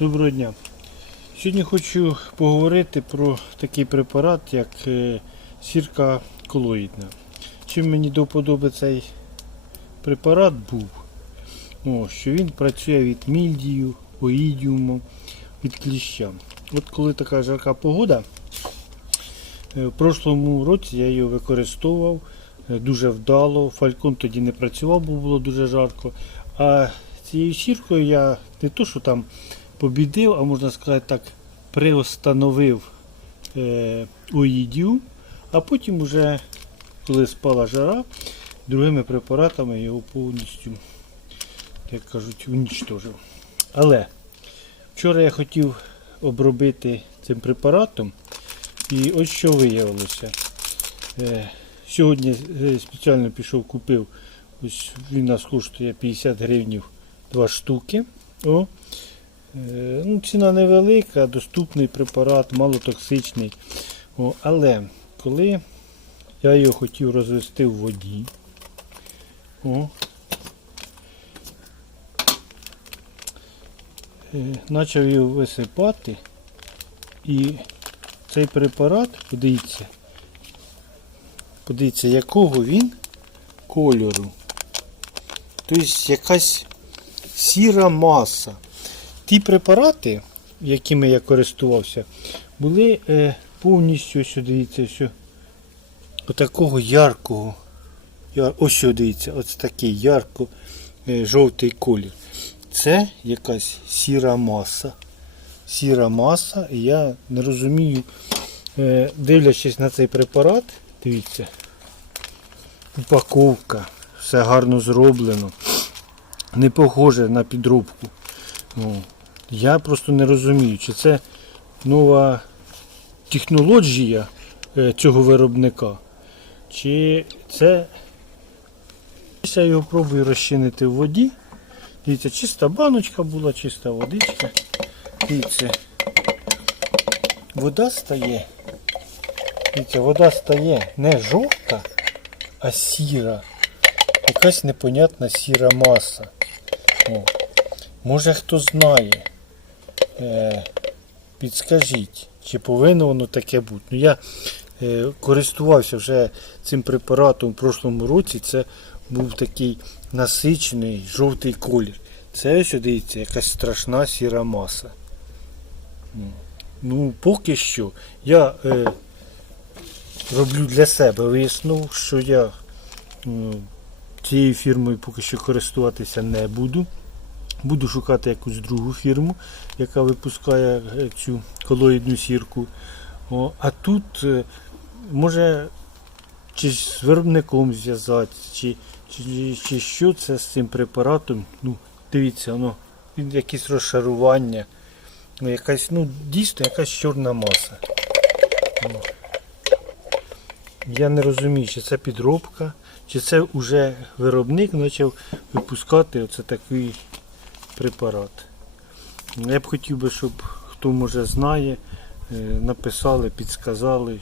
Доброго дня. Сьогодні хочу поговорити про такий препарат, як е, сірка колоїдна. Чим мені до вподоби цей препарат був, О, що він працює від мільдію, оїдіуму, від кліща. От коли така жарка погода, е, в прошлому році я його використовував е, дуже вдало. Фалькон тоді не працював, бо було дуже жарко. А цією сіркою я не то, що там побідив, а можна сказати так, приостановив е, оїдію, а потім уже, коли спала жара, другими препаратами його повністю, як кажуть, унічтожив. Але вчора я хотів обробити цим препаратом, і ось що виявилося. Е, сьогодні е, спеціально пішов, купив, ось він нас коштує 50 гривень два штуки. О, Ну, ціна невелика, доступний препарат, малотоксичний. О, але коли я його хотів розвести в воді, о, е, почав його висипати, і цей препарат, подивіться, подивіться, якого він кольору. Тобто якась сіра маса. Ті препарати, якими я користувався, були е, повністю, ось дивіться, що отакого яркого. Ось дивіться, ось такий ярко е, колір. Це якась сіра маса. Сіра маса, і я не розумію, е, дивлячись на цей препарат, дивіться, упаковка, все гарно зроблено, не похоже на підробку. Я просто не розумію, чи це нова технологія е, цього виробника, чи це. Я його пробую розчинити в воді. Дивіться, чиста баночка була, чиста водичка. Дивіться, вода стає. Дивіться, вода стає не жовта, а сіра. Якась непонятна сіра маса. О. Може хто знає, підскажіть, чи повинно воно таке бути. Ну, я е, користувався вже цим препаратом у прошлому році. Це був такий насичений жовтий колір. Це ось дивіться, якась страшна сіра маса. Ну, поки що я е, роблю для себе висновок, що я м, цією фірмою поки що користуватися не буду. Буду шукати якусь другу фірму, яка випускає е, цю колоїдну сірку. О, а тут е, може чи з виробником зв'язатися, чи, чи, чи що це з цим препаратом. Ну, дивіться, воно, якісь розшарування. Ну, якась, ну, дійсно якась чорна маса. Я не розумію, чи це підробка, чи це вже виробник почав випускати оце такий препарат. Я б хотів би, щоб хто може знає, е, написали, підсказали.